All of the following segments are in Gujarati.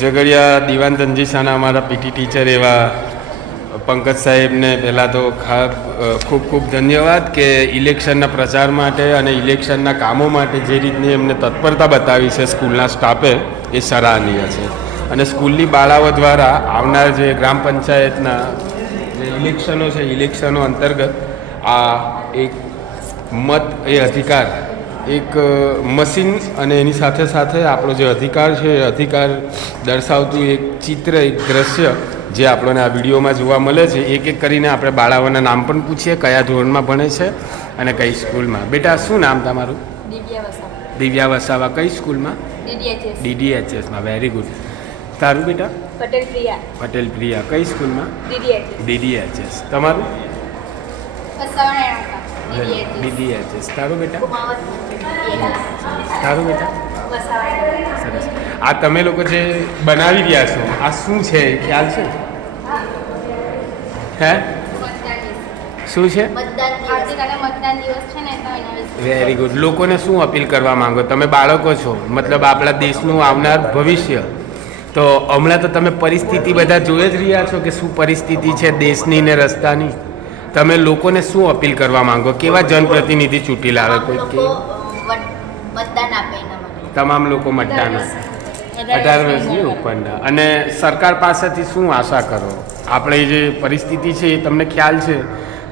ઝઘડિયા દિવાન તંજીસાના અમારા પીટી ટીચર એવા પંકજ સાહેબને પહેલાં તો ખૂબ ખૂબ ધન્યવાદ કે ઇલેક્શનના પ્રચાર માટે અને ઇલેક્શનના કામો માટે જે રીતની એમને તત્પરતા બતાવી છે સ્કૂલના સ્ટાફે, એ સરાહનીય છે. અને સ્કૂલની બાળાઓ દ્વારા આવનાર જે ગ્રામ પંચાયતના જે ઇલેક્શનો છે, ઇલેક્શનો અંતર્ગત આ એક મત એ અધિકાર એક મશીન અને એની સાથે સાથે આપણો જે અધિકાર છે એ અધિકાર દર્શાવતું એક ચિત્ર એક દ્રશ્ય જે આપણને આ વિડીયોમાં જોવા મળે છે એક એક કરીને આપણે બાળાઓના નામ પણ પૂછીએ કયા ધોરણમાં ભણે છે અને કઈ સ્કૂલમાં. બેટા શું નામ તમારું? દિવ્યા વસાવા. કઈ સ્કૂલમાં? ડીડીએચએસમાં. વેરી ગુડ તારું બેટા? પટેલ પ્રિયા. પટેલ પ્રિયા. કઈ સ્કૂલમાં? ડીડીએચએસ. તમારું? ડીડીએચએસ ડીડીએચએસ તારું બેટા? તારું બેટા? સરસ. આ તમે લોકો જે બનાવી રહ્યા છો આ શું છે? ખ્યાલ છે? હે? શું છે? મતદાન આવતીકાલે મતદાન દિવસ છે ને તો એના વિશે વેરી ગુડ લોકોને શું અપીલ કરવા માંગો? તમે બાળકો છો. મતલબ આપણા દેશનું આવનાર ભવિષ્ય. તો હમણાં તો તમે પરિસ્થિતિ બધા જોઈ જ રહ્યા છો કે શું પરિસ્થિતિ છે દેશની ને રસ્તાની? તમે લોકોને શું અપીલ કરવા માંગો? કેવા જનપ્રતિનિધિ ચૂંટી લાવે કોઈ? કે તમામ લોકો મતદાન અઢાર વર્ષની ઉપરના અને સરકાર પાસેથી શું આશા કરો? આપણે જે પરિસ્થિતિ છે એ તમને ખ્યાલ છે?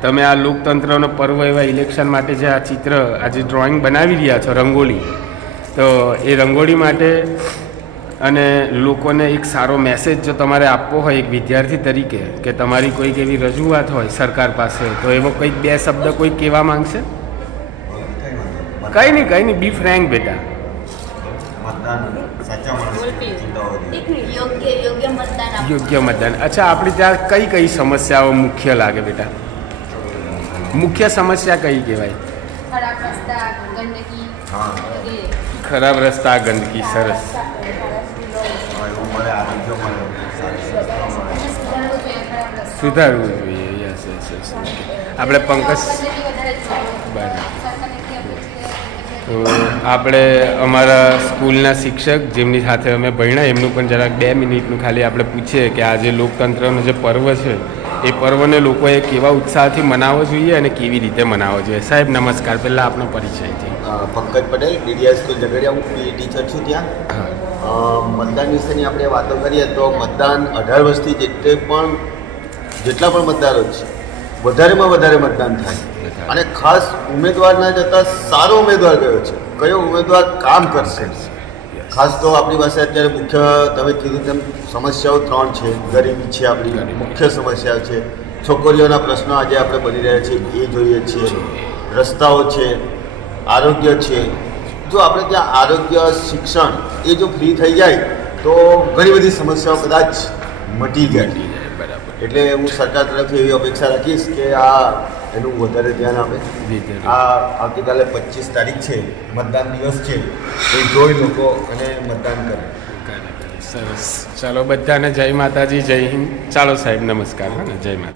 તમે આ લોકતંત્રનો પર્વ એવા ઇલેક્શન માટે જે આ ચિત્ર આજે ડ્રોઈંગ બનાવી રહ્યા છો રંગોળી તો એ રંગોળી માટે અને લોકોને એક સારો મેસેજ જો તમારે આપવો હોય એક વિદ્યાર્થી તરીકે કે તમારી કોઈક એવી રજૂઆત હોય સરકાર પાસે તો એવો કંઈક બે શબ્દ કોઈ કહેવા માંગશે? કંઈ નહીં કંઈ નહીં બી ફ્રેન્ક બેટા. યોગ્ય યોગ્ય મતદાન અચ્છા આપણે ત્યાં કઈ કઈ સમસ્યાઓ મુખ્ય લાગે બેટા? મુખ્ય સમસ્યા કઈ કહેવાય? ખરાબ રસ્તા ગંદકી હા. વગેરે ખરાબ રસ્તા ગંદકી સરસ હવે એવું મળે આરોગ્ય મળે સારી સંસ્થા મળે અને સુધારવું જોઈએ ખરાબ રસ્તા સુધારવું જોઈએ. યસ યસ યસ આપણે પંકજ. તો આપણે અમારા સ્કૂલના શિક્ષક જેમની સાથે અમે ભણ્યા એમનું પણ જરાક બે મિનિટનું ખાલી આપણે પૂછીએ કે આ જે લોકતંત્રનો જે પર્વ છે એ પર્વને લોકોએ કેવા ઉત્સાહથી મનાવવો જોઈએ અને કેવી રીતે મનાવવો જોઈએ? સાહેબ નમસ્કાર. પહેલાં આપનો પરિચય છે. Pankaj Patel DDI school Jhagadia. હું પી. ટીચર છું ત્યાં. મતદાન વિશેની આપણે વાતો કરીએ તો મતદાન અઢાર વર્ષથી જેટલે પણ જેટલા પણ મતદારો છે વધારેમાં વધારે મતદાન થાય. અને ખાસ ઉમેદવારના જતાં સારો ઉમેદવાર કયો છે? કયો ઉમેદવાર કામ કરશે? ખાસ તો આપણી પાસે અત્યારે મુખ્ય તમે કીધું તેમ સમસ્યાઓ ત્રણ છે. ગરીબી છે આપણી મુખ્ય સમસ્યા છે. છોકરીઓના પ્રશ્નો આજે આપણે બની રહ્યા છીએ એ જોઈએ છીએ રસ્તાઓ છે આરોગ્ય છે. જો આપણે ત્યાં આરોગ્ય શિક્ષણ એ જો ફ્રી થઈ જાય તો ઘણી બધી સમસ્યાઓ કદાચ મટી જાય. એટલે હું સરકાર તરફથી એવી અપેક્ષા રાખીશ કે આ એનું વધારે ધ્યાન આપે. આ આવતીકાલે પચીસ તારીખ છે મતદાન દિવસ છે એ જોઈ લોકો અને મતદાન કરે. સરસ. ચાલો બધાને જય માતાજી જય હિન્દ. ચાલો સાહેબ નમસ્કાર. હા ને જય માતા